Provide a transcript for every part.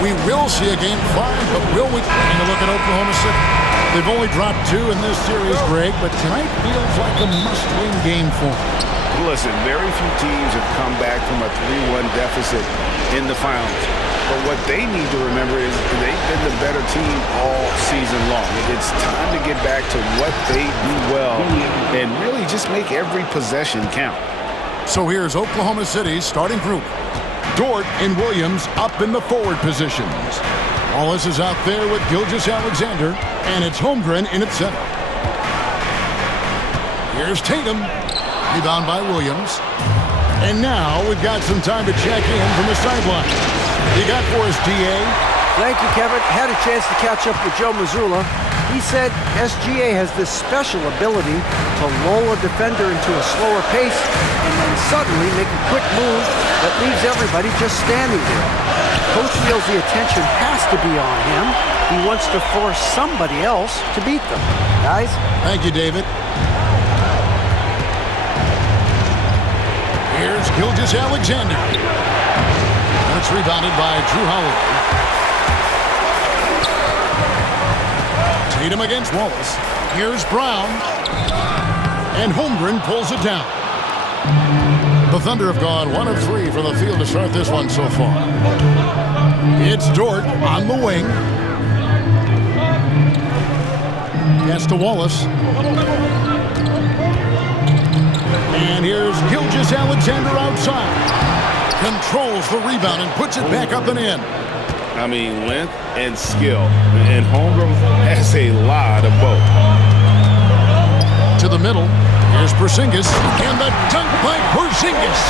We will see a game 5, but will we? Taking a look at Oklahoma City. They've only dropped 2 in this series, Greg, but tonight feels like a must-win game for them. Listen, very few teams have come back from a 3-1 deficit in the finals. But what they need to remember is they've been the better team all season long. It's time to get back to what they do well and really just make every possession count. So here's Oklahoma City's starting group. Dort and Williams up in the forward positions. Wallace is out there with Gilgeous-Alexander, and it's Holmgren in at center. Here's Tatum. Rebound by Williams. And now we've got some time to check in from the sideline. You got for us, D.A.? Thank you, Kevin. Had a chance to catch up with Joe Mazzulla. He said SGA has this special ability to lull a defender into a slower pace and then suddenly make a quick move that leaves everybody just standing there. Coach feels the attention has to be on him. He wants to force somebody else to beat them. Guys? Thank you, David. Here's Gilgeous-Alexander. And it's rebounded by Drew Holiday. Tatum against Wallace. Here's Brown. And Holmgren pulls it down. The Thunder have gone 1 of 3 from the field to start this one so far. It's Dort on the wing. Pass to Wallace. And here's Gilgeous-Alexander outside. Controls the rebound and puts it back up and in. I mean, length and skill. And Holmgren has a lot of both. To the middle. Here's Porzingis. And the dunk by Porzingis.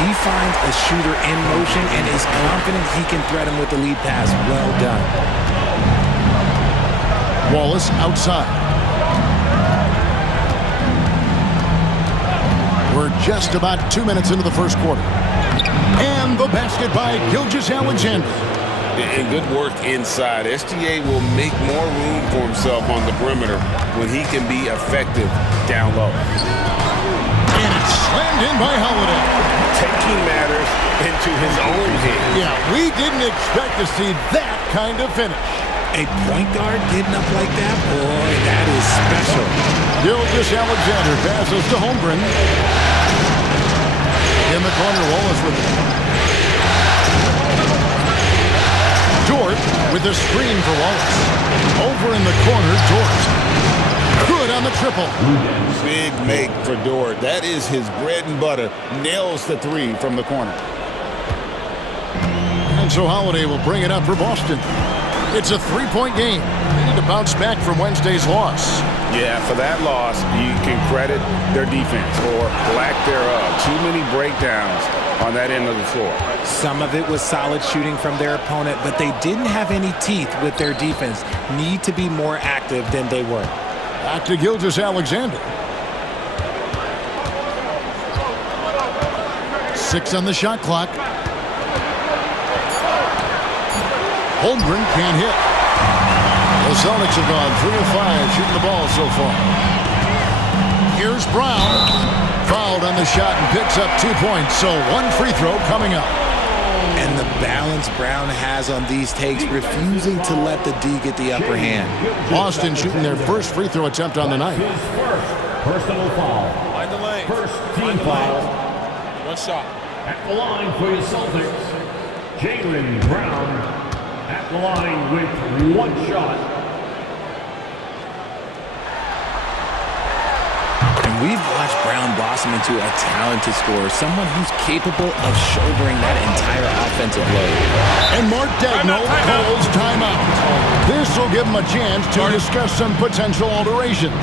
He finds a shooter in motion and is confident he can threat him with the lead pass. Well done. Wallace outside. We're just about 2 minutes into the first quarter. And the basket by Gilgeous-Alexander. And good work inside. SGA will make more room for himself on the perimeter when he can be effective down low. And it's slammed in by Holiday. Taking matters into his own hands. Yeah, we didn't expect to see that kind of finish. A point guard getting up like that? Boy, that is special. Gilgeous-Alexander passes to Holmgren. In the corner, Wallace with it. Dort with a screen for Wallace. Over in the corner, Dort. Good on the triple. Big make for Dort. That is his bread and butter. Nails the 3 from the corner. And so Holiday will bring it up for Boston. It's a 3-point game. They need to bounce back from Wednesday's loss. Yeah, for that loss, you can credit their defense or lack thereof. Too many breakdowns on that end of the floor. Some of it was solid shooting from their opponent, but they didn't have any teeth with their defense. Need to be more active than they were. Back to Gilgeous-Alexander. 6 on the shot clock. Holmgren can't hit. The Celtics have gone 3 of 5 shooting the ball so far. Here's Brown. Fouled on the shot and picks up 2 points. So 1 free throw coming up. And the balance Brown has on these takes, refusing to let the D get the upper hand. Boston shooting their first free throw attempt on the night. Personal foul. Line the lane. First team foul. 1 shot. At the line for your Celtics, Jaylen Brown. At the line with 1 shot. We've watched Brown blossom into a talented scorer, someone who's capable of shouldering that entire offensive load. And Mark Daigneault calls timeout. This will give him a chance to discuss some potential alterations.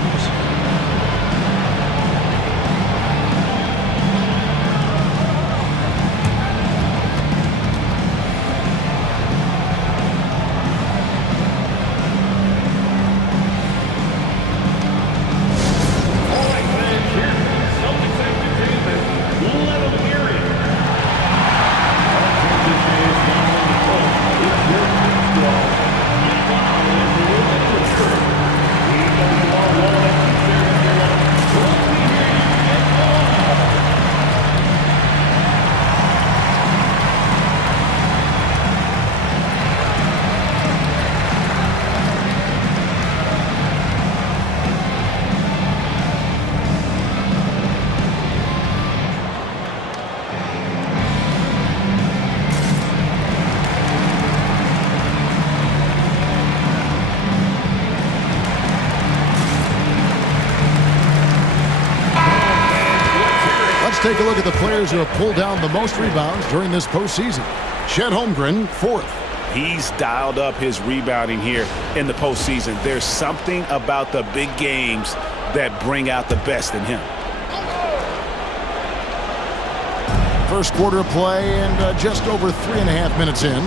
take a look at the players who have pulled down the most rebounds during this postseason. Chet Holmgren, 4th. He's dialed up his rebounding here in the postseason. There's something about the big games that bring out the best in him. First quarter of play and just over 3.5 minutes in.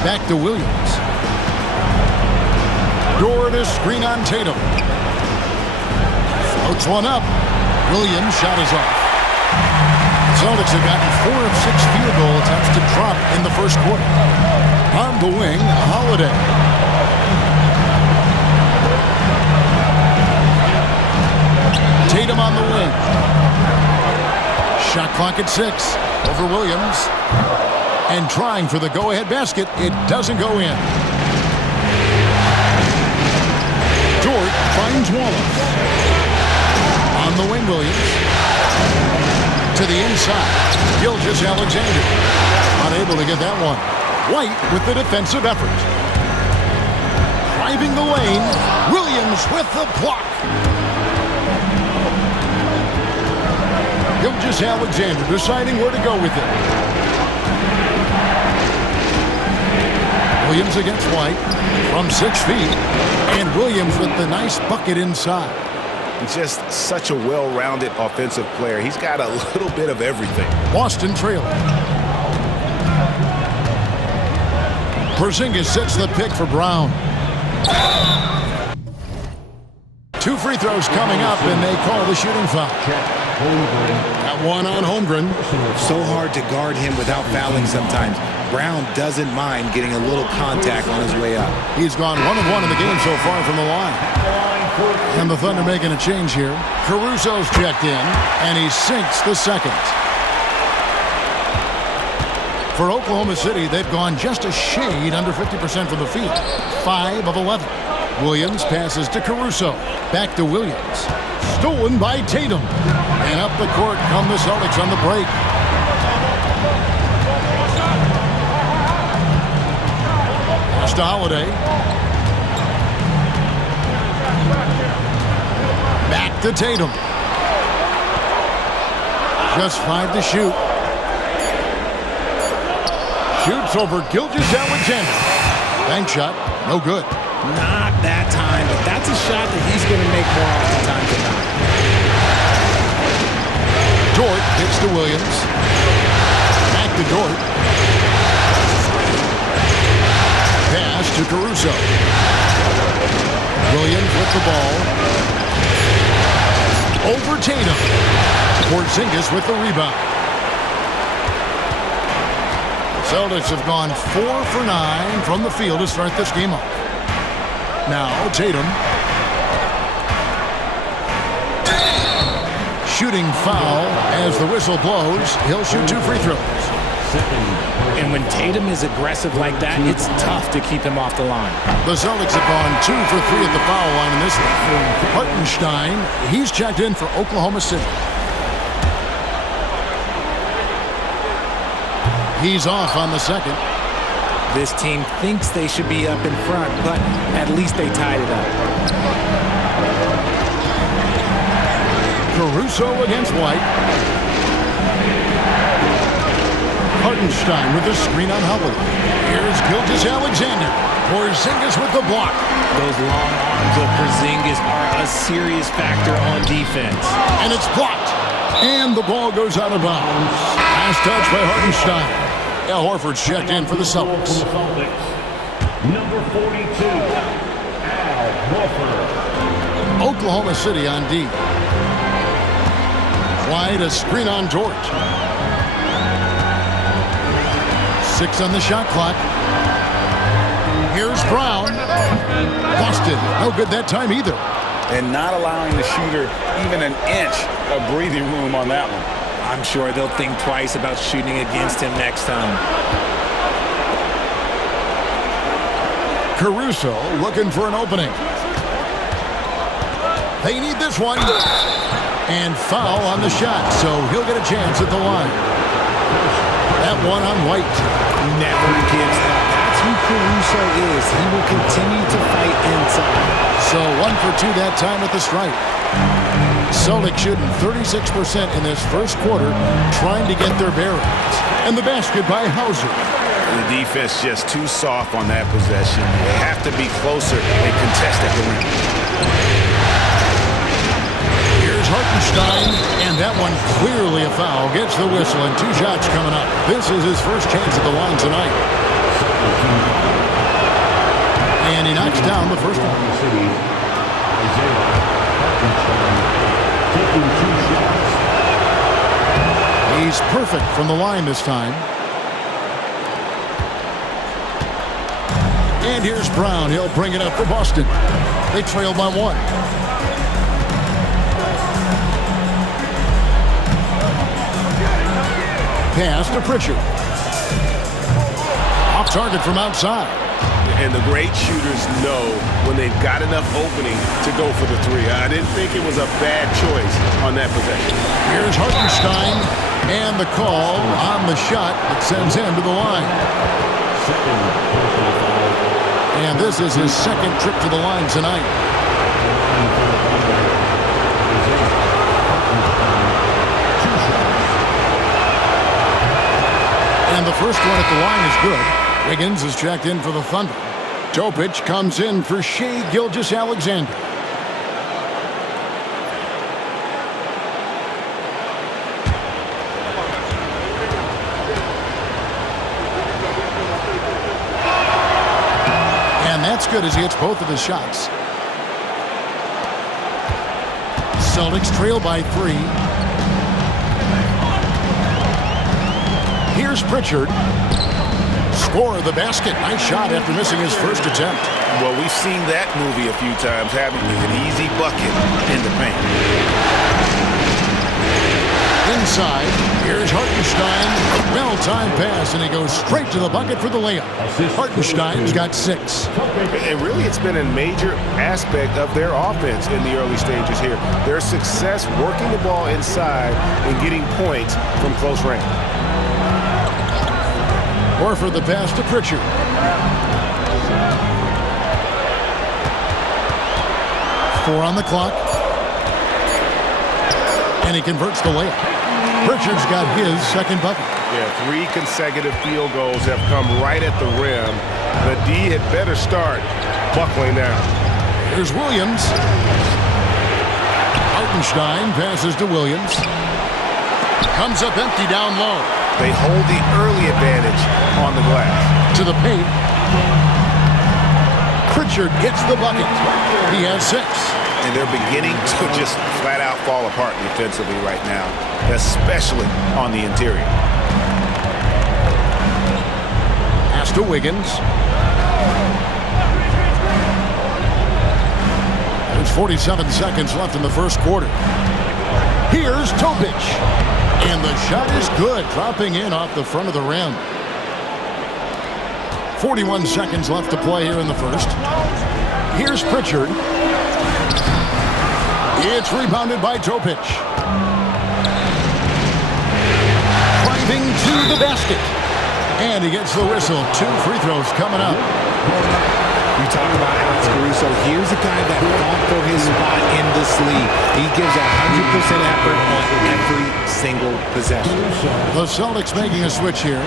Back to Williams. Door to screen on Tatum. Floats one up. Williams' shot is off. Celtics have gotten 4 of 6 field goal attempts to drop in the first quarter. On the wing, Holiday. Tatum on the wing. Shot clock at 6. Over Williams. And trying for the go-ahead basket. It doesn't go in. Dort finds Wallace. On the wing, Williams. To the inside. Gilgeous-Alexander. Unable to get that one. White with the defensive effort. Driving the lane. Williams with the block. Gilgeous-Alexander deciding where to go with it. Williams against White from 6 feet. And Williams with the nice bucket inside. Just such a well-rounded offensive player. He's got a little bit of everything. Boston trailing. Porzingis sets the pick for Brown. 2 free throws coming up, and they call the shooting foul. That one on Holmgren. So hard to guard him without fouling sometimes. Brown doesn't mind getting a little contact on his way up. He's gone 1 of 1 in the game so far from the line. And the Thunder making a change here. Caruso's checked in, and he sinks the second. For Oklahoma City, they've gone just a shade under 50% from the field. 5 of 11. Williams passes to Caruso. Back to Williams. Stolen by Tatum. And up the court come the Celtics on the break. Pass to Holiday. Back to Tatum. Just 5 to shoot. Shoots over Gilgeous-Alexander. Bank shot, no good. Not that time, but that's a shot that he's going to make more oftentimes than not. Dort hits to Williams. Back to Dort. Pass to Caruso. Williams with the ball. Over Tatum. Porzingis with the rebound. Celtics have gone 4 for 9 from the field to start this game off. Now Tatum. Shooting foul as the whistle blows. He'll shoot 2 free throws. And when Tatum is aggressive like that, it's tough to keep him off the line. The Celtics have gone 2 for 3 at the foul line in this one. Hartenstein, he's checked in for Oklahoma City. He's off on the second. This team thinks they should be up in front, but at least they tied it up. Caruso against White. Hartenstein with the screen on Howard. Here's Gilgeous-Alexander. Porzingis with the block. Those long arms of Porzingis are a serious factor on defense. And it's blocked. And the ball goes out of bounds. Last touch by Hartenstein. Al Horford's checked in for the Celtics. Number 42, Al Horford. Oklahoma City on D. White, a screen on Dort. 6 on the shot clock. Here's Brown. Busted. No good that time either. And not allowing the shooter even an inch of breathing room on that one. I'm sure they'll think twice about shooting against him next time. Caruso looking for an opening. They need this one. And foul on the shot, so he'll get a chance at the line. That one on White. Never gives up. That's who Caruso is. He will continue to fight inside. So 1 for 2 that time at the stripe. Celtics shooting 36% in this first quarter, trying to get their bearings. And the basket by Hauser. The defense just too soft on that possession. They have to be closer and contest at the rim. Here's Hartenstein, and that one clearly a foul. Gets the whistle, and 2 shots coming up. This is his first chance at the line tonight. And he knocks down the first one. He's perfect from the line this time. And here's Brown. He'll bring it up for Boston. They trail by 1. Pass to Pritchard. Off target from outside. And the great shooters know when they've got enough opening to go for the 3. I didn't think it was a bad choice on that possession. Here's Hartenstein, and the call on the shot that sends him to the line. And this is his second trip to the line tonight. And the first one at the line is good. Wiggins is checked in for the Thunder. Topic comes in for Shai Gilgeous-Alexander. And that's good as he hits both of his shots. Celtics trail by 3. Here's Pritchard. Score the basket. Nice shot after missing his first attempt. Well, we've seen that movie a few times, haven't we? An easy bucket in the paint. Inside, here's Hartenstein. Well-timed pass, and he goes straight to the bucket for the layup. Hartenstein's got 6. And really, it's been a major aspect of their offense in the early stages here. Their success working the ball inside and getting points from close range. Horford the pass to Pritchard. Four on the clock. And he converts the layup. Pritchard's got his second bucket. Yeah, 3 consecutive field goals have come right at the rim. The D had better start buckling down. Here's Williams. Hartenstein passes to Williams. Comes up empty down low. They hold the early advantage on the glass. To the paint. Pritchard gets the bucket. He has 6. And they're beginning to just flat out fall apart defensively right now, especially on the interior. Pass to Wiggins. There's 47 seconds left in the first quarter. Here's Topic. And the shot is good, dropping in off the front of the rim. 41 seconds left to play here in the first. Here's Pritchard. It's rebounded by Topic. Driving to the basket. And he gets the whistle. 2 free throws coming up. You talk about Alex Caruso. Here's a guy that fought for his spot in this league. He gives 100% effort on every single possession. The Celtics making a switch here.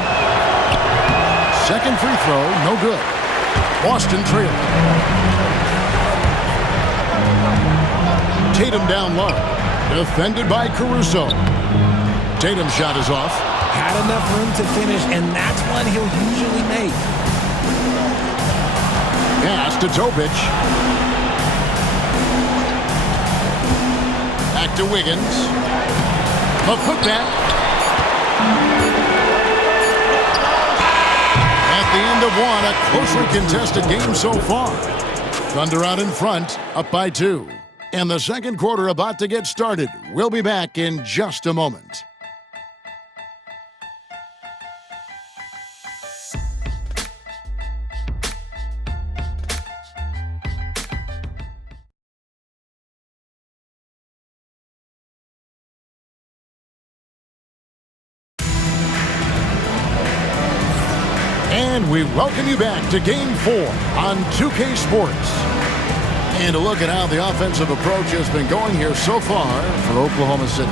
Second free throw, no good. Boston trail. Tatum down low. Defended by Caruso. Tatum's shot is off. Had enough room to finish, and that's one he'll usually make. Pass to Topic. Back to Wiggins. A putback. At the end of one, a closely contested game so far. Thunder out in front, up by 2. And the second quarter about to get started. We'll be back in just a moment. And we welcome you back to Game 4 on 2K Sports. And a look at how the offensive approach has been going here so far for Oklahoma City.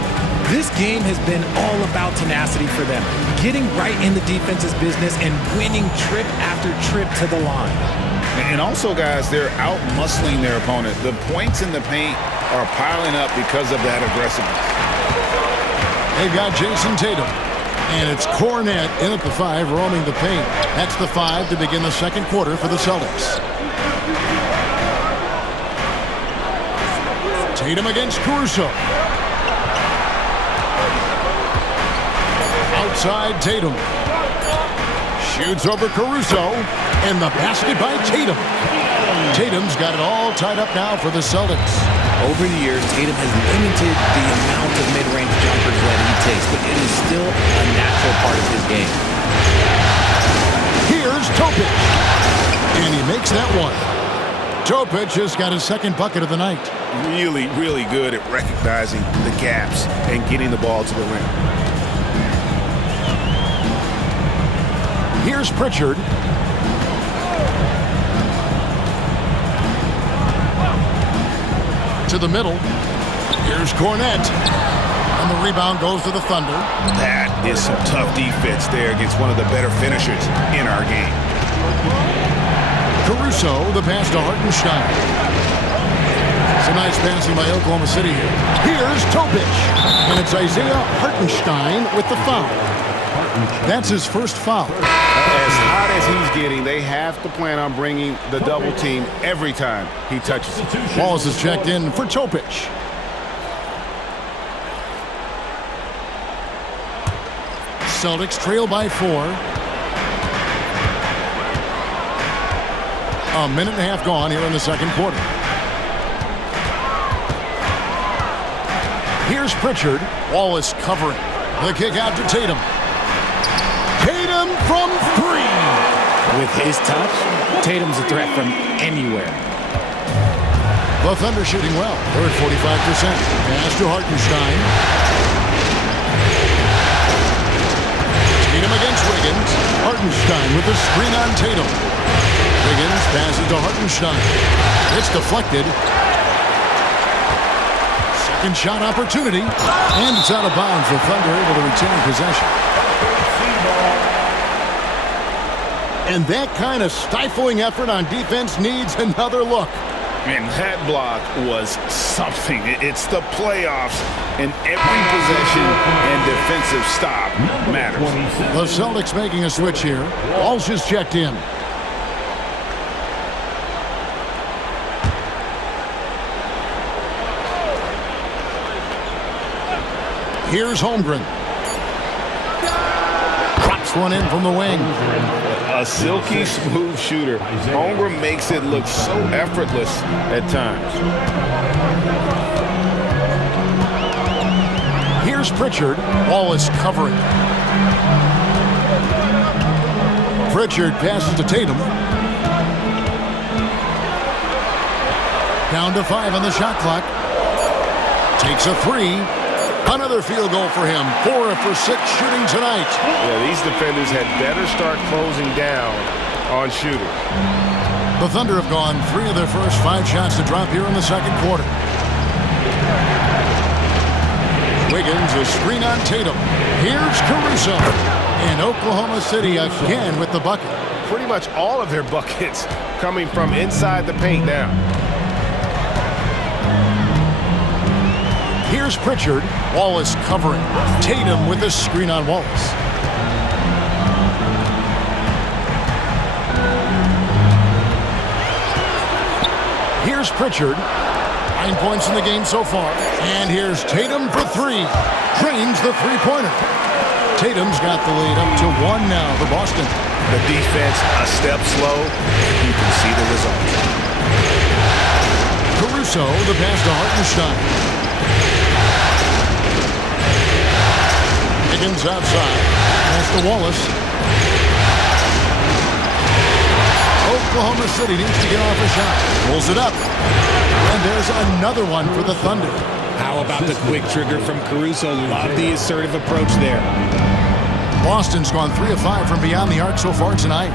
This game has been all about tenacity for them, getting right in the defense's business and winning trip after trip to the line. And also, guys, they're out-muscling their opponent. The points in the paint are piling up because of that aggressiveness. They've got Jason Tatum. And it's Cornette in at the 5, roaming the paint. That's the 5 to begin the second quarter for the Celtics. Tatum against Caruso. Outside Tatum. Shoots over Caruso. And the basket by Tatum. Tatum's got it all tied up now for the Celtics. Over the years, Tatum has limited the amount of mid-range jumpers that he takes, but it is still a natural part of his game. Here's Topic. And he makes that one. Topic just got his second bucket of the night. Really, really good at recognizing the gaps and getting the ball to the rim. Here's Pritchard. To the middle. Here's Cornette. And the rebound goes to the Thunder. That is some tough defense there against one of the better finishers in our game. Caruso, the pass to Hartenstein. It's a nice passing by Oklahoma City here. Here's Topic. And it's Isaiah Hartenstein with the foul. That's his first foul. As hot as he's getting, they have to plan on bringing the double team every time he touches it. Wallace is checked in for Topic. Celtics trail by 4. A minute and a half gone here in the second quarter. Here's Pritchard. Wallace covering. The kick out to Tatum. Tatum from 3. With his touch, Tatum's a threat from anywhere. The Thunder shooting well. They're at 45%. Pass to Hartenstein. Tatum against Wiggins. Hartenstein with the screen on Tatum. Wiggins passes to Hartenstein. It's deflected. Second shot opportunity. And it's out of bounds. The Thunder able to retain possession. And that kind of stifling effort on defense needs another look. And that block was something. It's the playoffs, and every possession and defensive stop matters. The Celtics making a switch here. Walsh is checked in. Here's Holmgren. Drops one in from the wing. A silky smooth shooter. Holmgren makes it look so effortless at times. Here's Pritchard. Wallace covering. Pritchard passes to Tatum. Down to 5 on the shot clock. Takes a 3. Another field goal for him. 4 for 6 shooting tonight. Yeah, these defenders had better start closing down on shooters. The Thunder have gone 3 of their first 5 shots to drop here in the second quarter. Wiggins, a screen on Tatum. Here's Caruso. And Oklahoma City again with the bucket. Pretty much all of their buckets coming from inside the paint now. Here's Pritchard. Wallace covering. Tatum with the screen on Wallace. Here's Pritchard. 9 points in the game so far. And here's Tatum for 3. Drains the three-pointer. Tatum's got the lead up to 1 now for Boston. The defense a step slow. You can see the result. Caruso, the pass to Hartenstein. Wiggins outside. Pass to Wallace. Oklahoma City needs to get off a shot. Pulls it up. And there's another one for the Thunder. How about the quick trigger from Caruso? Love the assertive approach there. Boston's gone 3 of 5 from beyond the arc so far tonight.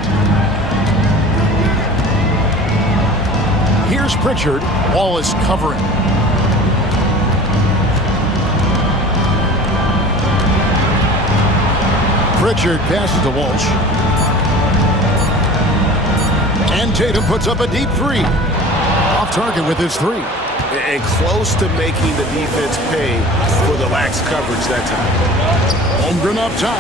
Here's Pritchard. Wallace covering. Pritchard passes to Walsh. And Tatum puts up a deep three. Off target with his three. And close to making the defense pay for the lax coverage that time. Holmgren up top.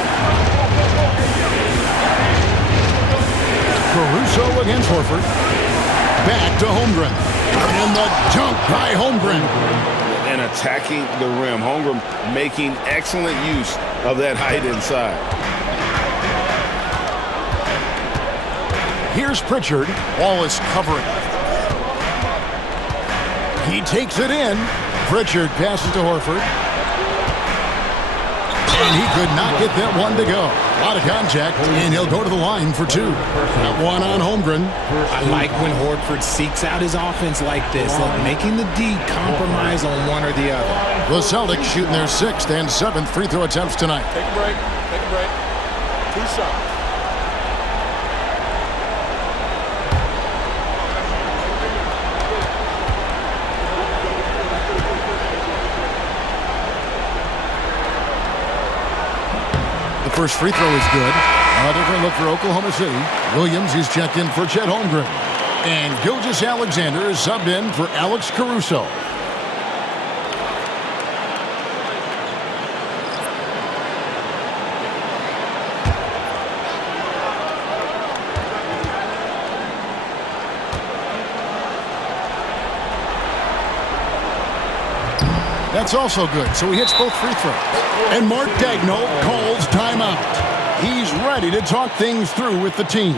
Caruso against Horford. Back to Holmgren. And the dunk by Holmgren. And attacking the rim. Holmgren making excellent use of that height inside. Here's Pritchard. Wallace covering. He takes it in. Pritchard passes to Horford. And he could not get that one to go. A lot of contact, and he'll go to the line for two. That one on Holmgren. I like when Horford seeks out his offense like this, making the D compromise on one or the other. The Celtics shooting their 6th and 7th free throw attempts tonight. Take a break. Take a break. 2 shots. First free throw is good. A different look for Oklahoma City. Williams is checked in for Chet Holmgren. And Gilgeous-Alexander is subbed in for Alex Caruso. That's also good, so he hits both free throws. And Mark Daigneault calls timeout. He's ready to talk things through with the team.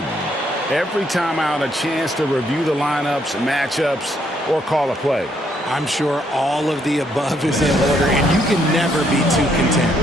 Every timeout, a chance to review the lineups, matchups, or call a play. I'm sure all of the above is in order, and you can never be too content.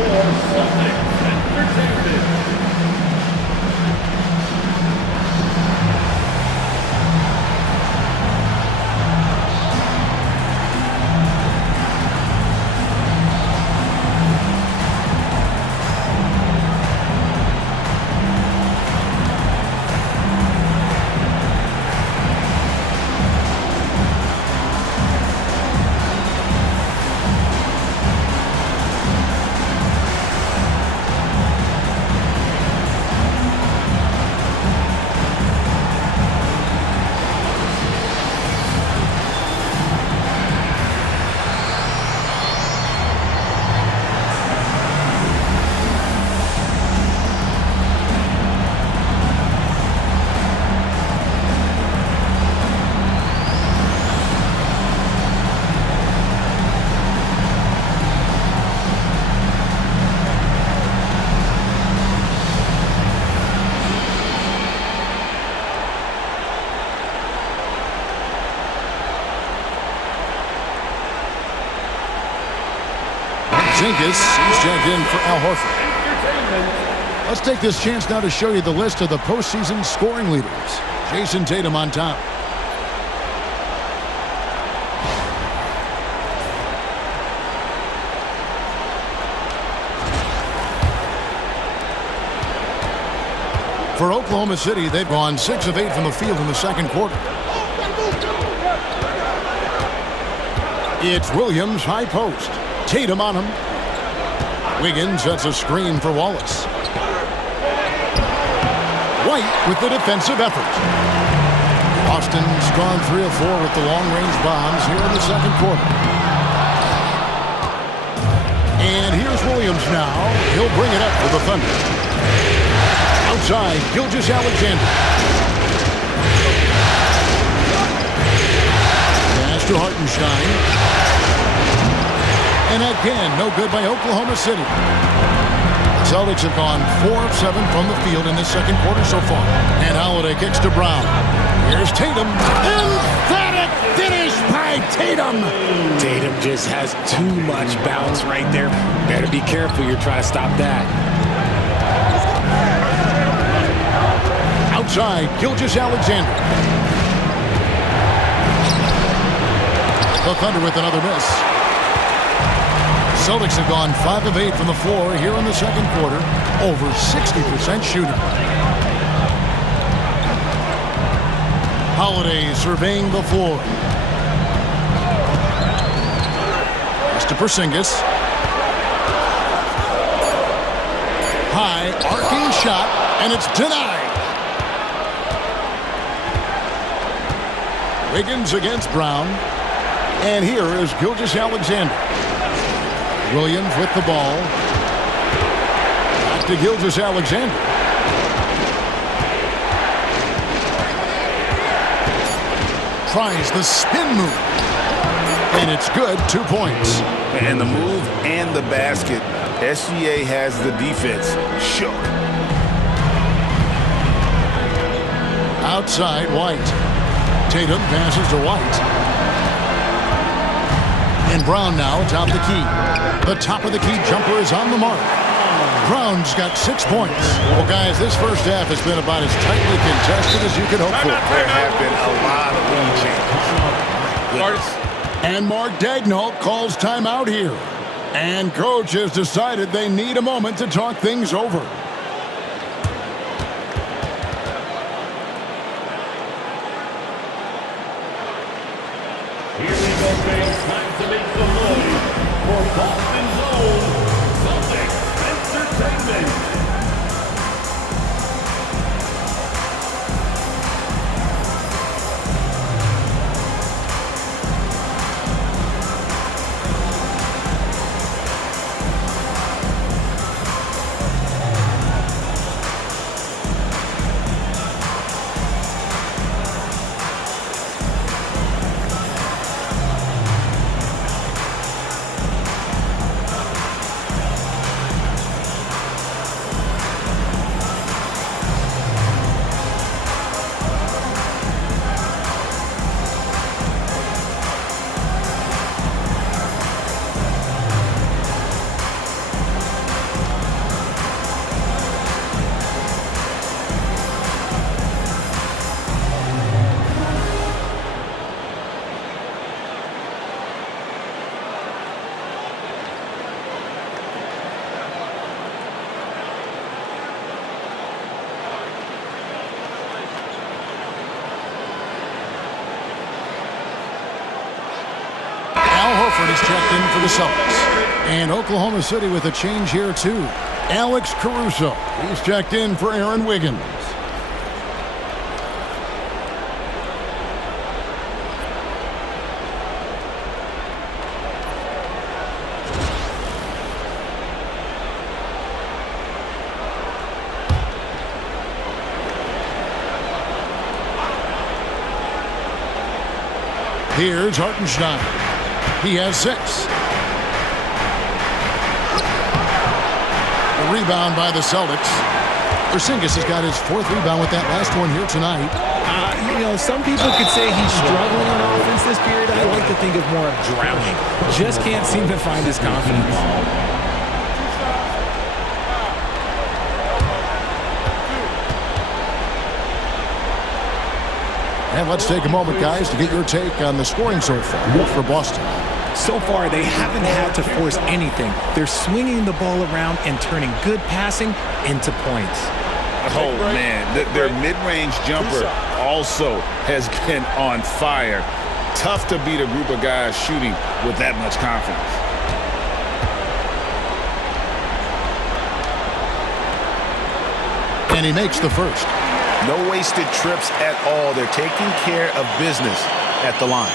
Zinkis is checked in for Al Horford. Let's take this chance now to show you the list of the postseason scoring leaders. Jason Tatum on top. For Oklahoma City, they've gone 6 of 8 from the field in the second quarter. It's Williams, high post. Tatum on him. Wiggins sets a screen for Wallace. White with the defensive effort. Austin's gone 3 of 4 with the long-range bombs here in the second quarter. And here's Williams now. He'll bring it up for the Thunder. Outside, Gilgeous-Alexander. Pass to Hartenstein. And again, no good by Oklahoma City. The Celtics have gone 4 of 7 from the field in this second quarter so far. And Holiday kicks to Brown. Here's Tatum. Emphatic finish by Tatum. Tatum just has too much bounce right there. Better be careful. You're trying to stop that. Outside, Gilgeous-Alexander. The Thunder with another miss. Celtics have gone 5 of 8 from the floor here in the second quarter. Over 60% shooting. Holiday surveying the floor. to Porzingis. High, arcing shot, and it's denied. Wiggins against Brown. And here is Gilgeous-Alexander. Williams with the ball. Back to Gilgeous-Alexander. Tries the spin move. And it's good, 2 points. And the move and the basket. SGA has the defense shook. Outside, White. Tatum passes to White. And Brown now atop the key. The top of the key jumper is on the mark. Brown's got 6 points. Well, guys, this first half has been about as tightly contested as you could hope for. There have been a lot of lead changes. And Mark Daigneault calls timeout here. And coach has decided they need a moment to talk things over. Here we go, fans. Time to make some noise for Boston's own Celtics Entertainment. Is checked in for the Celtics. And Oklahoma City with a change here, too. Alex Caruso. He's checked in for Aaron Wiggins. Here's Hartenstein. He has 6. A rebound by the Celtics. Porzingis has got his 4th rebound with that last one here tonight. Some people could say he's struggling on offense this period. I like to think of more of drowning. Just can't seem to find his confidence. And let's take a moment, guys, to get your take on the scoring so far for Boston. So far, they haven't had to force anything. They're swinging the ball around and turning good passing into points. Oh, man. Their mid-range jumper also has been on fire. Tough to beat a group of guys shooting with that much confidence. And he makes the first. No wasted trips at all. They're taking care of business at the line.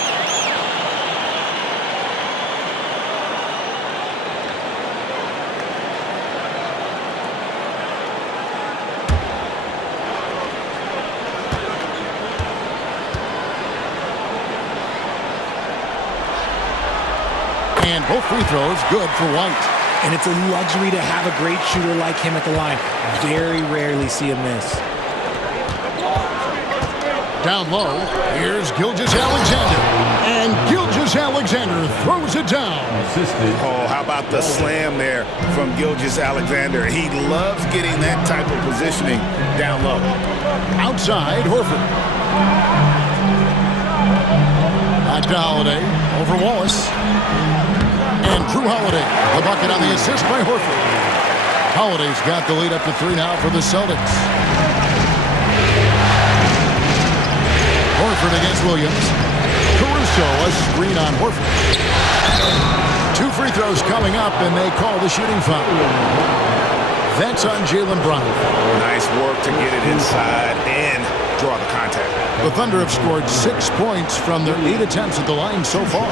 And both free throws good for White. And it's a luxury to have a great shooter like him at the line. Very rarely see him miss. Down low, here's Gilgeous-Alexander. And Gilgeous-Alexander throws it down. Oh, how about the slam there from Gilgeous-Alexander? He loves getting that type of positioning down low. Outside, Horford. Back to Holiday, over Wallace. And Drew Holiday, the bucket on the assist by Horford. Holiday's got the lead up to 3 now for the Celtics. Horford against Williams. Caruso, a screen on Horford. 2 free throws coming up, and they call the shooting foul. That's on Jaylen Brown. Nice work to get it inside and draw the contact. The Thunder have scored 6 points from their 8 attempts at the line so far.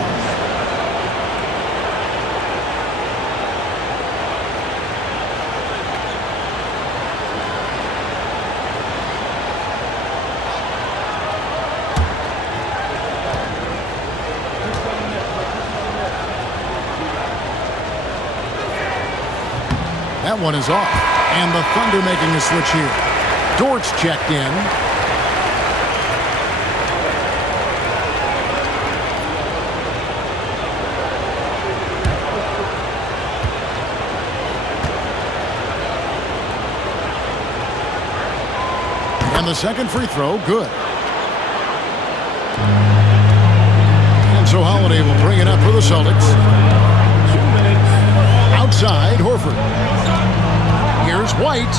That one is off. And the Thunder making a switch here. Dort's checked in. And the second free throw, good. And so Holiday will bring it up for the Celtics. Outside, Horford. Here's White.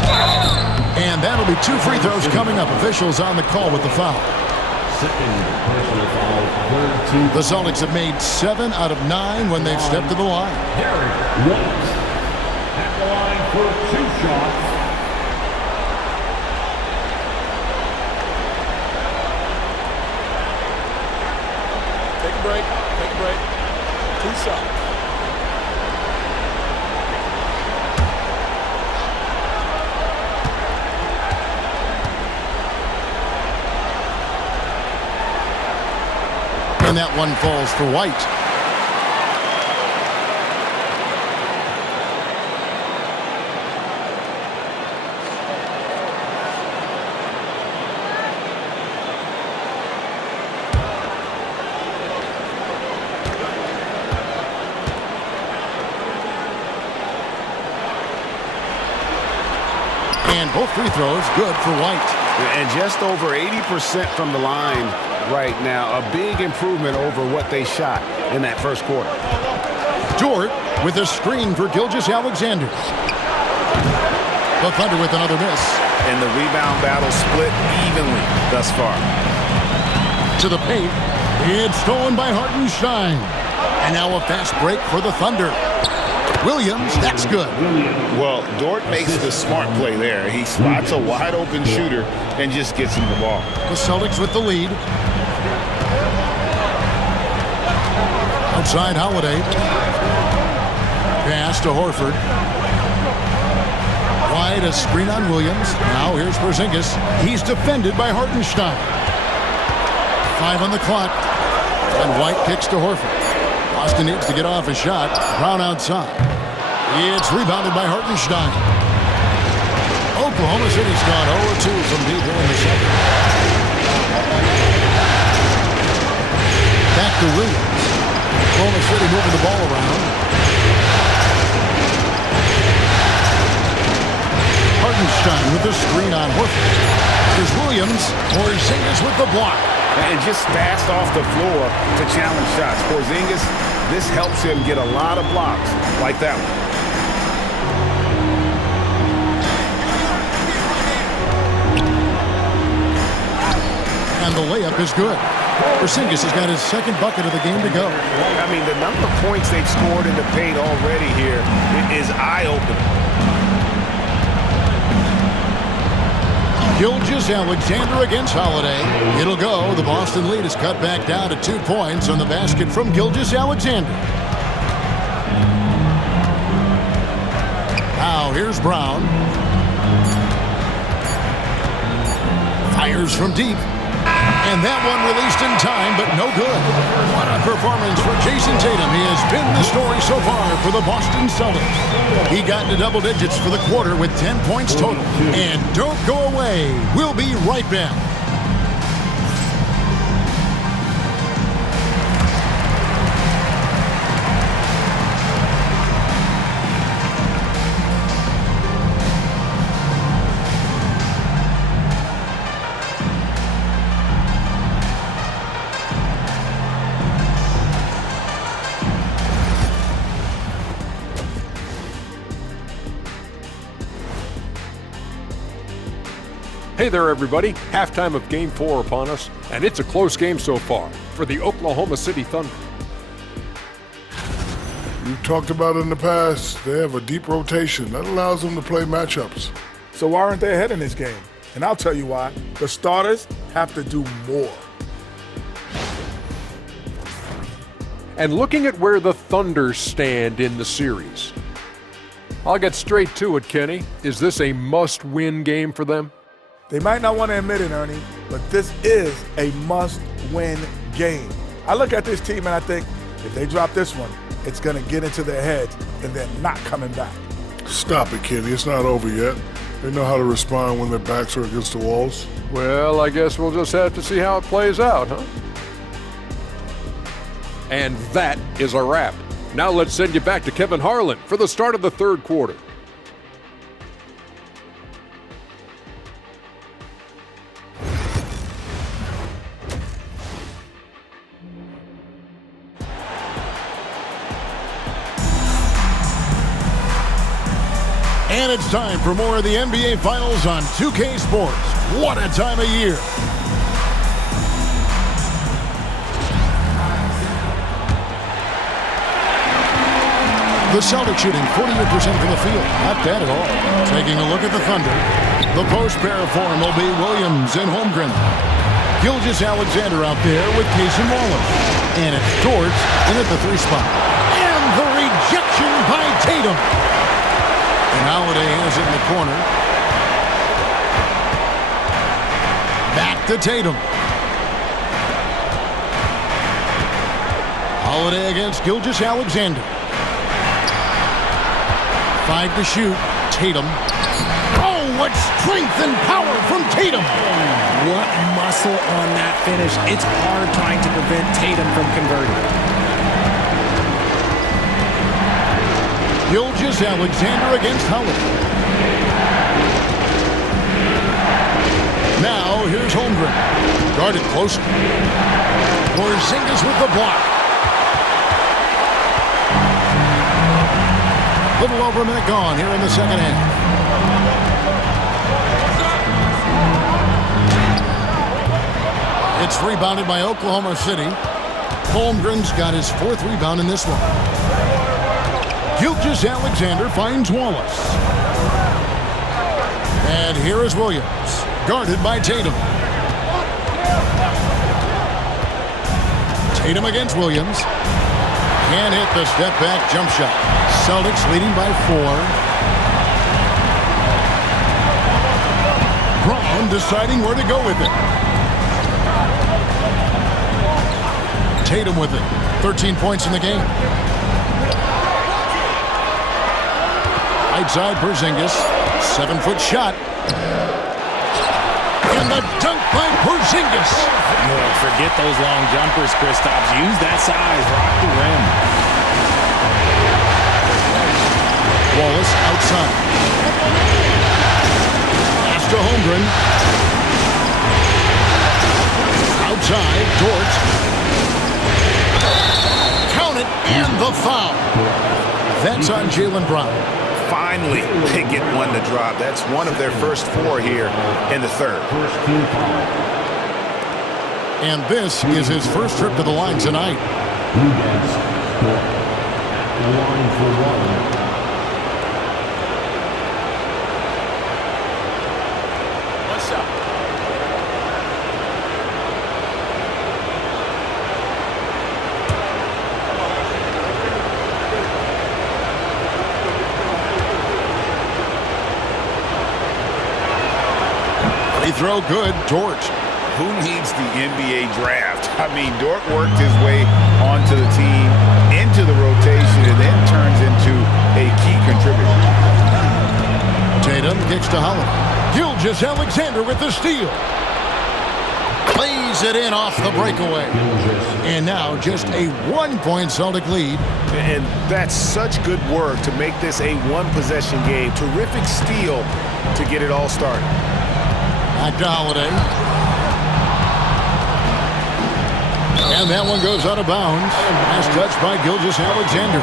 And that'll be 2 free throws coming up. Officials on the call with the foul. Second personal foul. The Celtics have made 7 out of 9 when they've stepped to the line. Derek White at the line for 2 shots. Take a break. Take a break. 2 shots. And that one falls for White. And both free throws good for White. And just over 80% from the line right now. A big improvement over what they shot in that first quarter. Dort with a screen for Gilgeous-Alexander. The Thunder with another miss. And the rebound battle split evenly thus far. To the paint. It's stolen by Hartenstein. And now a fast break for the Thunder. Williams, that's good. Well, Dort makes the smart play there. He spots a wide-open shooter and just gets him the ball. The Celtics with the lead. Outside Holiday. Pass to Horford. Wide, a screen on Williams. Now here's Porzingis. He's defended by Hartenstein. 5 on the clock. And White kicks to Horford. Boston needs to get off a shot. Brown outside. It's rebounded by Hartenstein. Oklahoma City's gone 0-2 from deep here in the second. Back to Williams. Oklahoma City moving the ball around. Hartenstein with the screen on Horford. Here's Williams. Porzingis with the block. And just fast off the floor to challenge shots. Porzingis, this helps him get a lot of blocks like that one. And the layup is good. Porzingis has got his second bucket of the game to go. I mean, the number of points they've scored in the paint already here is eye-opening. Gilgeous-Alexander against Holiday. It'll go. The Boston lead is cut back down to 2 points on the basket from Gilgeous-Alexander. Now here's Brown. Fires from deep. And that one released in time, but no good. What a performance for Jason Tatum. He has been the story so far for the Boston Celtics. He got into double digits for the quarter with 10 points total. And don't go away. We'll be right back. Hey there, everybody. Halftime of Game 4 upon us, and it's a close game so far for the Oklahoma City Thunder. We've talked about it in the past. They have a deep rotation. That allows them to play matchups. So why aren't they ahead in this game? And I'll tell you why. The starters have to do more. And looking at where the Thunder stand in the series, I'll get straight to it, Kenny. Is this a must-win game for them? They might not want to admit it, Ernie, but this is a must-win game. I look at this team and I think, if they drop this one, it's going to get into their heads and they're not coming back. Stop it, Kenny. It's not over yet. They know how to respond when their backs are against the walls. Well, I guess we'll just have to see how it plays out, huh? And that is a wrap. Now let's send you back to Kevin Harlan for the start of the third quarter. And it's time for more of the NBA Finals on 2K Sports. What a time of year. The Celtics shooting 48% from the field. Not bad at all. Taking a look at the Thunder. The post pair form will be Williams and Holmgren. Gilgeous-Alexander out there with Cason Wallace. And it's Dort in at the 3 spot. And the rejection by Tatum. And Holiday has it in the corner. Back to Tatum. Holiday against Gilgeous-Alexander. 5 to shoot. Tatum. Oh, what strength and power from Tatum. What muscle on that finish. It's hard trying to prevent Tatum from converting. Gilgeous-Alexander against Holiday. Now, here's Holmgren. Guarded closer. Porzingis with the block. Little over a minute gone here in the second half. It's rebounded by Oklahoma City. Holmgren's got his 4th rebound in this one. Gilgeous-Alexander finds Wallace. And here is Williams, guarded by Tatum. Tatum against Williams. Can't hit the step-back jump shot. Celtics leading by 4. Brown deciding where to go with it. Tatum with it. 13 points in the game. Right side, Porzingis. 7-foot shot. And the dunk by Porzingis. Forget those long jumpers, Kristaps. Use that size. Rock the rim. Wallace outside. Pass to Holmgren. Outside, Dort. Count it, and the foul. That's on Jaylen Brown. Finally, they get one to drop. That's one of their first 4 here in the third. And this is his first trip to the line tonight. The line for 1. What's up? They throw good. Dort. Who needs the NBA draft? I mean, Dort worked his way onto the team, into the rotation, and then turns into a key contributor. Tatum kicks to Holiday. Gilgeous-Alexander with the steal. Plays it in off the breakaway. And now just a 1-point Celtic lead. And that's such good work to make this a 1-possession game. Terrific steal to get it all started. Back to Holiday. And that one goes out of bounds. Last touch by Gilgeous-Alexander.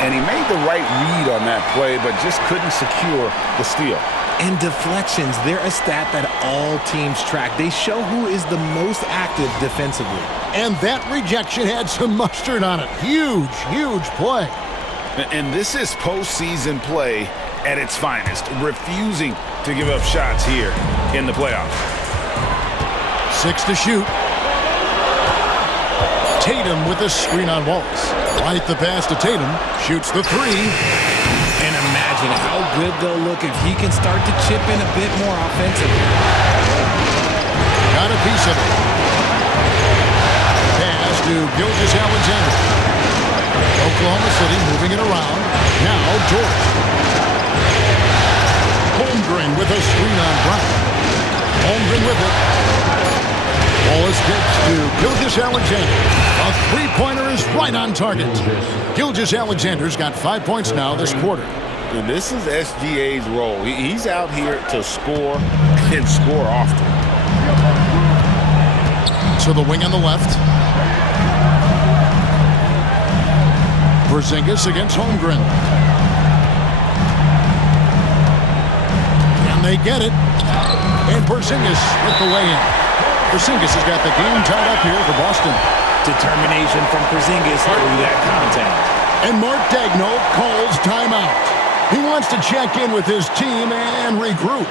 And he made the right read on that play, but just couldn't secure the steal. And deflections, they're a stat that all teams track. They show who is the most active defensively. And that rejection had some mustard on it. Huge, huge play. And this is postseason play at its finest, refusing to give up shots here in the playoffs. 6 to shoot. Tatum with a screen on Wallace. Right the pass to Tatum. Shoots the 3. And imagine how good they'll look if he can start to chip in a bit more offensively. Got a piece of it. Pass to Gilgeous-Alexander. Oklahoma City moving it around. Now George. Holmgren with a screen on Brown. Holmgren with it. Wallace gets to Gilgeous-Alexander. A three-pointer is right on target. Gilgeous-Alexander's got 5 points now this quarter. And this is SGA's role. He's out here to score and score often. To the wing on the left. Porzingis against Holmgren. And they get it. And Porzingis with the lay-in. Porzingis has got the game tied up here for Boston. Determination from Porzingis through that contact. And Mark Daigneault calls timeout. He wants to check in with his team and regroup.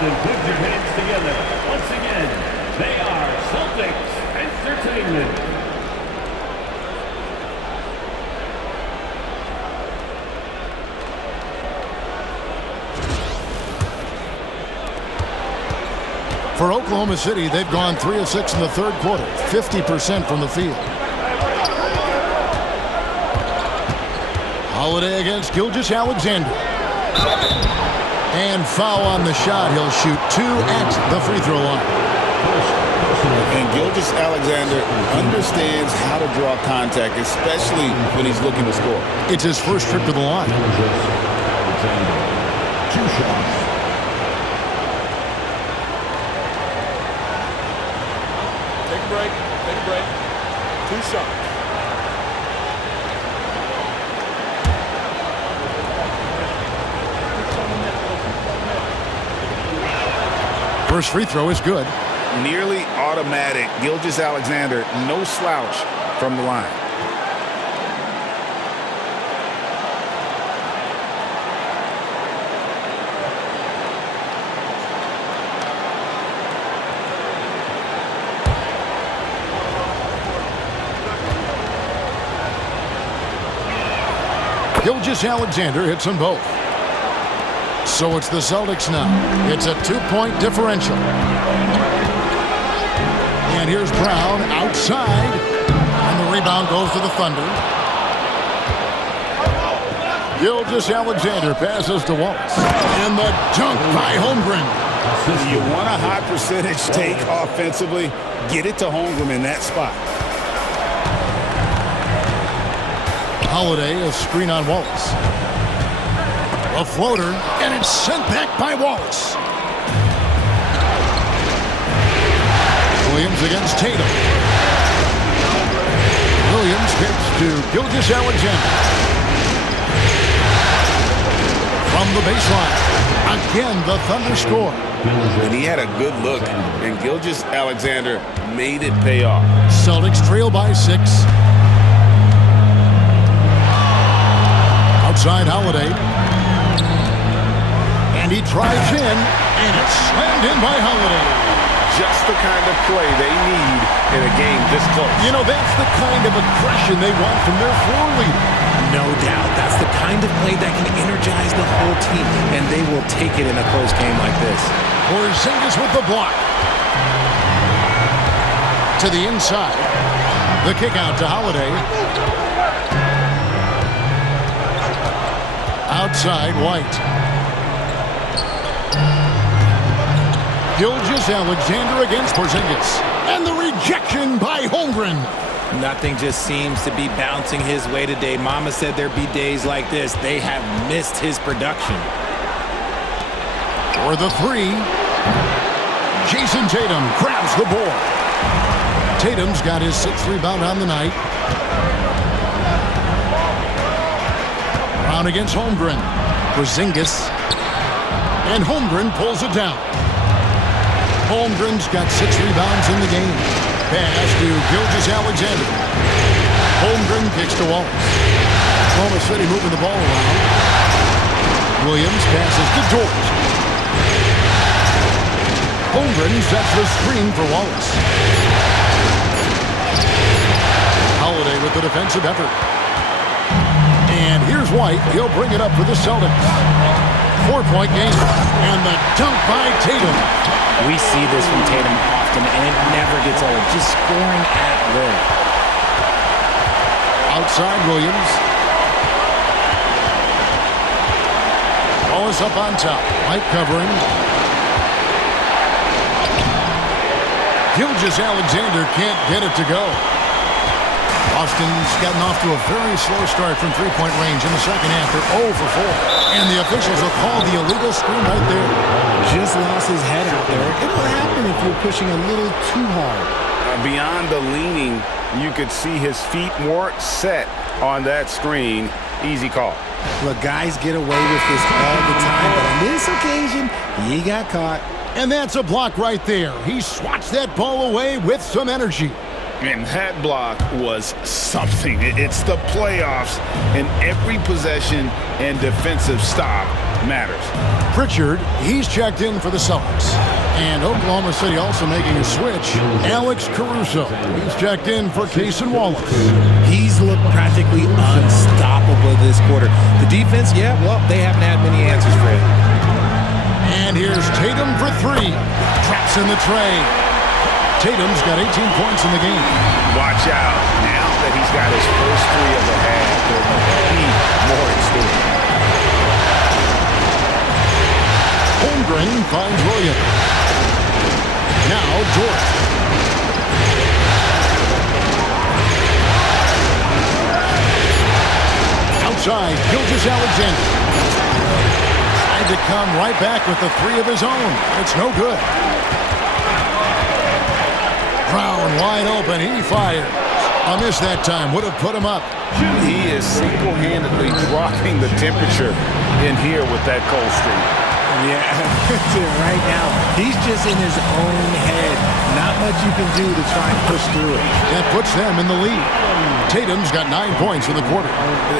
Put your hands together. Once again, they are Celtics Entertainment. For Oklahoma City, they've gone 3 of 6 in the third quarter, 50% from the field. Holiday against Gilgeous-Alexander. And foul on the shot. He'll shoot 2 at the free throw line. And Gilgeous-Alexander understands how to draw contact, especially when he's looking to score. It's his first trip to the line. Gilgeous-Alexander, 2 shots. Take a break. Take a break. 2 shots. First free throw is good. Nearly automatic. Gilgeous-Alexander, no slouch from the line. Gilgeous-Alexander hits them both. So it's the Celtics now. It's a 2-point differential. And here's Brown outside. And the rebound goes to the Thunder. Gilgeous-Alexander passes to Wallace. And the dunk by Holmgren. You want a high percentage take offensively, get it to Holmgren in that spot. Holiday, a screen on Wallace. A floater, and it's sent back by Wallace. Williams against Tatum. Williams gets to Gilgeous-Alexander. From the baseline. Again, the Thunder score. And he had a good look, and Gilgeous-Alexander made it pay off. Celtics trail by 6. Outside Holiday. And he drives in, and it's slammed in by Holiday. Just the kind of play they need in a game this close. You know, that's the kind of aggression they want from their floor leader. No doubt. That's the kind of play that can energize the whole team, and they will take it in a close game like this. Porzingis with the block. To the inside. The kick out to Holiday. Outside White. Gilgeous-Alexander against Porzingis. And the rejection by Holmgren. Nothing just seems to be bouncing his way today. Mama said there'd be days like this. They have missed his production. For the 3. Jason Tatum grabs the board. Tatum's got his 6th rebound on the night. Brown against Holmgren. Porzingis. And Holmgren pulls it down. Holmgren's got 6 rebounds in the game. Pass to Gilgeous-Alexander. Holmgren kicks to Wallace. Oklahoma City moving the ball around. Williams passes to Dort. Holmgren sets the screen for Wallace. Holiday with the defensive effort. And here's White. He'll bring it up for the Celtics. 4-point game. And the dunk by Tatum. We see this from Tatum often, and it never gets old. Just scoring at will. Outside Williams. Wallace up on top. White covering. Gilgeous-Alexander can't get it to go. Boston's gotten off to a very slow start from three-point range in the second half. They're 0 for 4. And the officials will call the illegal screen right there. Just lost his head out there. It'll happen if you're pushing a little too hard. Beyond the leaning, you could see his feet more set on that screen. Easy call. Look, guys get away with this all the time, but on this occasion, he got caught. And that's a block right there. He swats that ball away with some energy. And that block was something. It's the playoffs, and every possession and defensive stop matters. Pritchard, he's checked in for the Celtics. And Oklahoma City also making a switch. Alex Caruso, he's checked in for Casey Wallace. He's looked practically unstoppable this quarter. The defense, yeah, well, they haven't had many answers for him. And here's Tatum for 3. Traps in the tray. Tatum's got 18 points in the game. Watch out. Now that he's got his first 3 of the half, there'll be more in store. Holmgren finds Williams. Now Dort. Outside, Gilgeous-Alexander. Tried to come right back with the 3 of his own. It's no good. Brown wide open. He fires. A miss that time. Would have put him up. He is single-handedly dropping the temperature in here with that cold streak. Yeah, right now, he's just in his own head. Not much you can do to try and push through it. That puts them in the lead. Tatum's got 9 points in the quarter.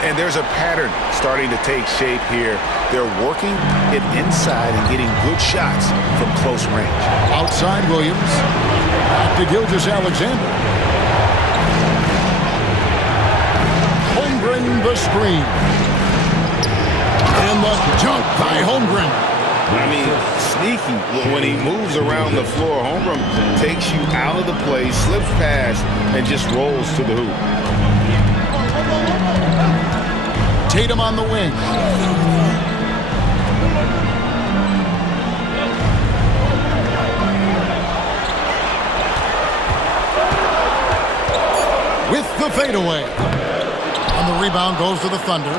And there's a pattern starting to take shape here. They're working it inside and getting good shots from close range. Outside Williams. Back to Gilgeous-Alexander. Holmgren the screen. And the dunk by Holmgren. I mean, sneaky. When he moves around the floor, Holmgren takes you out of the play, slips past, and just rolls to the hoop. Tatum on the wing. With the fadeaway. And the rebound goes to the Thunder.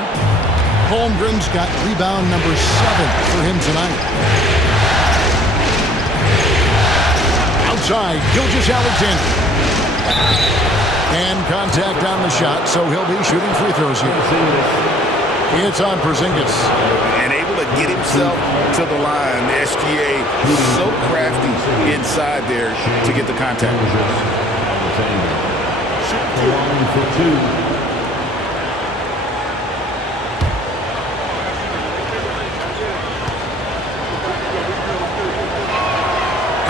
Holmgren's got rebound number 7 for him tonight. side, Gilgeous-Alexander. And contact on the shot, so he'll be shooting free throws here. It's on Porzingis. And able to get himself to the line. The SGA so crafty inside there to get the contact. Line for two.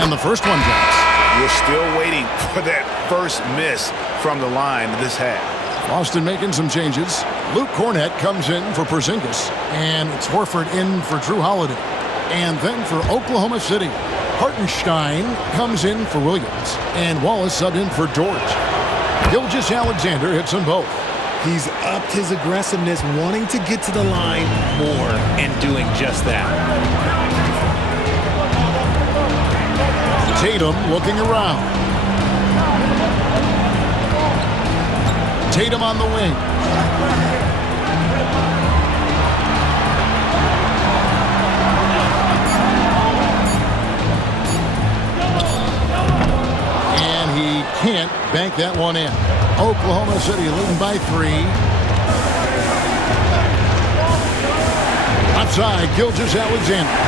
And the first one drops. We're still waiting for that first miss from the line this half. Boston making some changes. Luke Cornett comes in for Porzingis. And it's Horford in for Drew Holiday. And then for Oklahoma City, Hartenstein comes in for Williams. And Wallace subbed in for George. Gilgeous-Alexander hits them both. He's upped his aggressiveness, wanting to get to the line more and doing just that. Tatum looking around. Tatum on the wing. And he can't bank that one in. Oklahoma City leading by 3. Outside, Gilgeous-Alexander.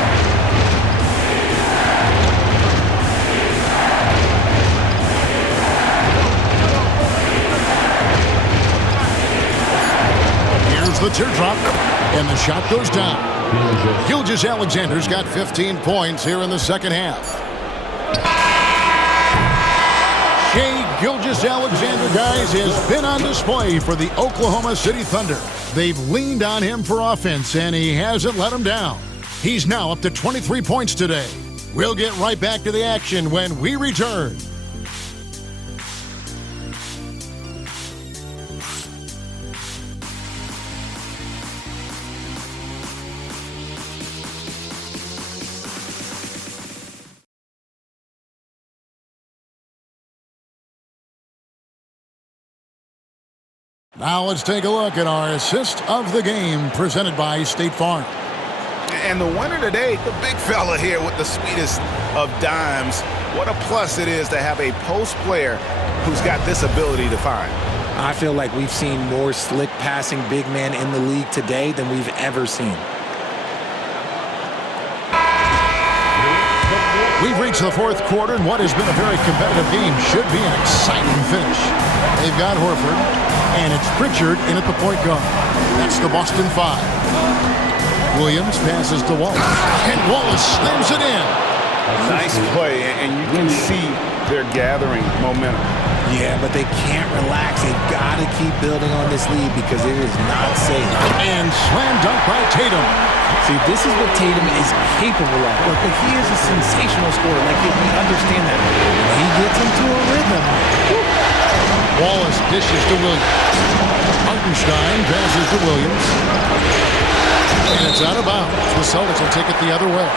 The teardrop, and the shot goes down. Gilgeous-Alexander's got 15 points here in the second half. Shai Gilgeous-Alexander, guys, has been on display for the Oklahoma City Thunder. They've leaned on him for offense, and he hasn't let them down. He's now up to 23 points today. We'll get right back to the action when we return. Now let's take a look at our assist of the game presented by State Farm. And the winner today, the big fella here with the sweetest of dimes. What a plus it is to have a post player who's got this ability to find. I feel like we've seen more slick passing big men in the league today than we've ever seen. We've reached the fourth quarter, and what has been a very competitive game should be an exciting finish. They've got Horford, and it's Pritchard in at the point guard. That's the Boston 5. Williams passes to Wallace, and Wallace slams it in. Nice play, and you can see they're gathering momentum. Yeah, but they can't relax. They've got to keep building on this lead because it is not safe. And slam dunk by Tatum. See, this is what Tatum is capable of. Look, but he is a sensational scorer. Like, we understand that. When he gets into a rhythm. Wallace dishes to Williams. Hartenstein passes to Williams. And it's out of bounds. The Celtics will take it the other way.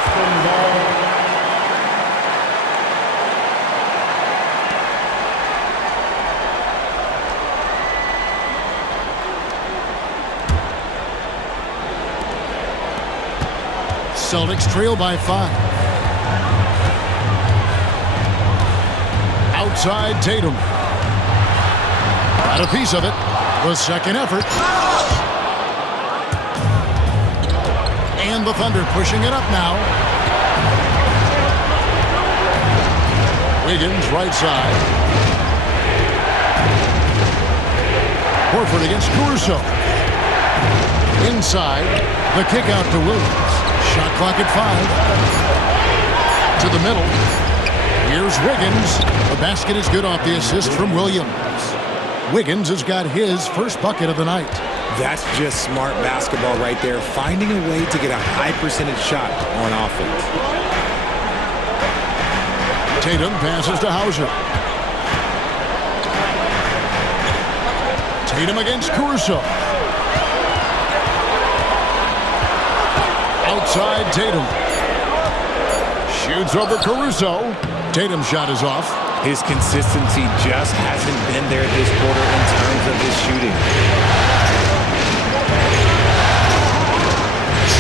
Celtics trail by 5. Outside Tatum. Got a piece of it. The second effort. And the Thunder pushing it up now. Wiggins right side. Horford against Caruso. Inside. The kick out to Williams. Shot clock at 5. To the middle. Here's Wiggins. The basket is good off the assist from Williams. Wiggins has got his first bucket of the night. That's just smart basketball right there, finding a way to get a high percentage shot on offense. Tatum passes to Hauser. Tatum against Caruso. Outside Tatum. Shoots over Caruso. Tatum's shot is off. His consistency just hasn't been there this quarter in terms of his shooting.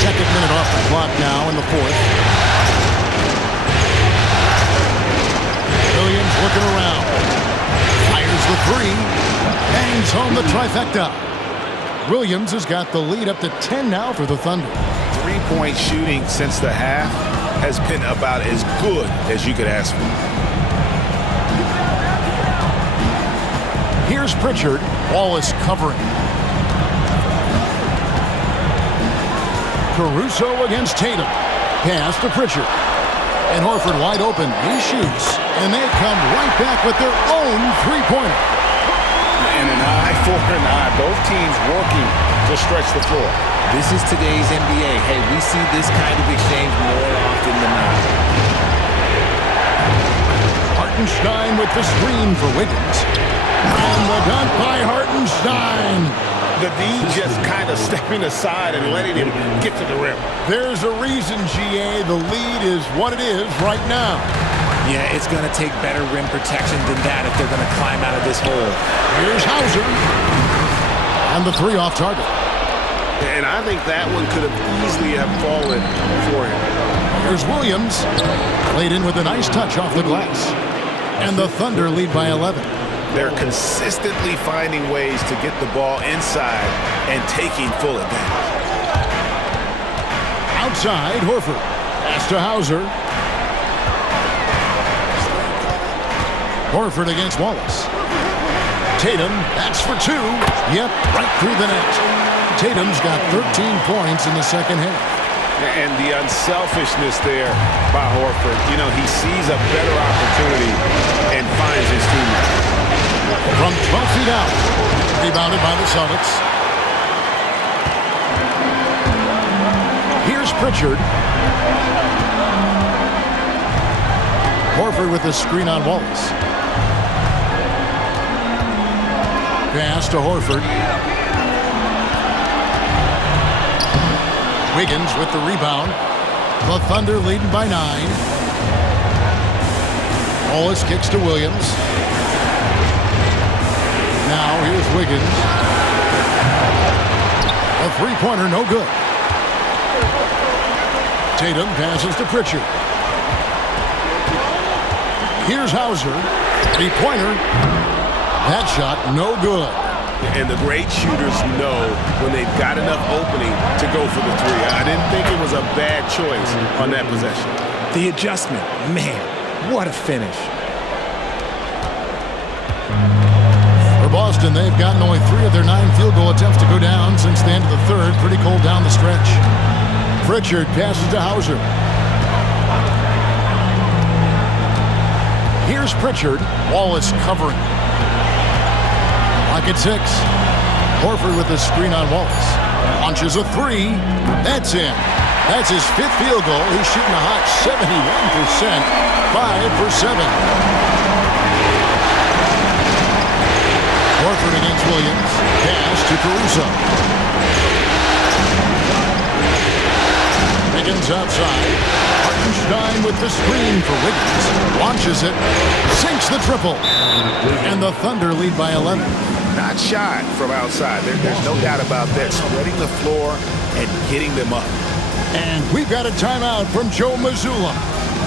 Second minute off the clock now in the fourth. looking around. Fires the three. Bangs home the trifecta. Williams has got the lead up to 10 now for the Thunder. Three-point shooting since the half has been about as good as you could ask for. Here's Pritchard. Wallace covering. Caruso against Tatum. Pass to Pritchard. And Horford wide open. He shoots. And they come right back with their own three-pointer. And an eye for an eye. Both teams working to stretch the floor. This is today's NBA. Hey, we see this kind of exchange more often than not. Hartenstein with the screen for Wiggins. And the dunk by Hartenstein. The D just kind of stepping aside and letting him get to the rim. There's a reason, GA. The lead is what it is right now. Yeah, it's going to take better rim protection than that if they're going to climb out of this hole. Here's Hauser. And the three off target. And I think that one could have easily have fallen for him. Here's Williams. Played in with a nice touch off the glass. And the Thunder lead by 11. They're consistently finding ways to get the ball inside and taking full advantage. Outside, Horford. Pass to Hauser. Horford against Wallace. Tatum, that's for two. Yep, right through the net. Tatum's got 13 points in the second half. And the unselfishness there by Horford. You know, he sees a better opportunity and finds his teammate. From 12 feet out. Rebounded by the Celtics. Here's Pritchard. Horford with the screen on Wallace. Pass to Horford. Wiggins with the rebound. The Thunder leading by 9. Wallace kicks to Williams. Now here's Wiggins. A three-pointer, no good. Tatum passes to Pritchard. Here's Hauser. Three-pointer. That shot, no good. And the great shooters know when they've got enough opening to go for the three. I didn't think it was a bad choice on that possession. The adjustment, man, what a finish. For Boston, they've gotten only 3 of their 9 field goal attempts to go down since the end of the third. Pretty cold down the stretch. Pritchard passes to Hauser. Here's Pritchard. Wallace covering. Lock at 6. Horford with the screen on Wallace. Launches a 3. That's in. That's his 5th field goal. He's shooting a hot 71%. 5 for 7. Horford against Williams. Pass to Caruso. Wiggins outside. Hartenstein with the screen for Wiggins. Launches it. Sinks the triple. And the Thunder lead by 11. Not shy from outside. There's no doubt about that. Spreading the floor and getting them up. And we've got a timeout from Joe Mazzulla.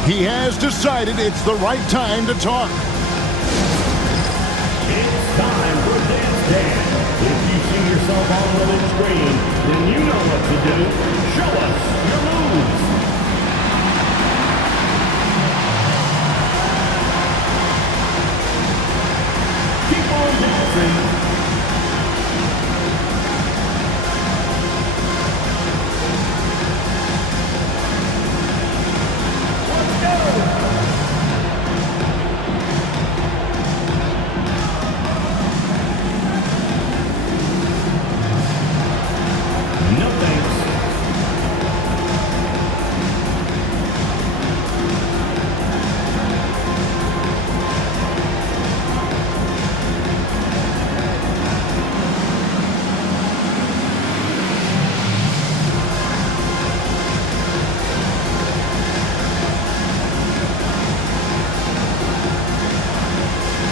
He has decided it's the right time to talk. It's time for Dance Dance. If you see yourself on the big screen, then you know what to do. Show us your moves. Keep on dancing.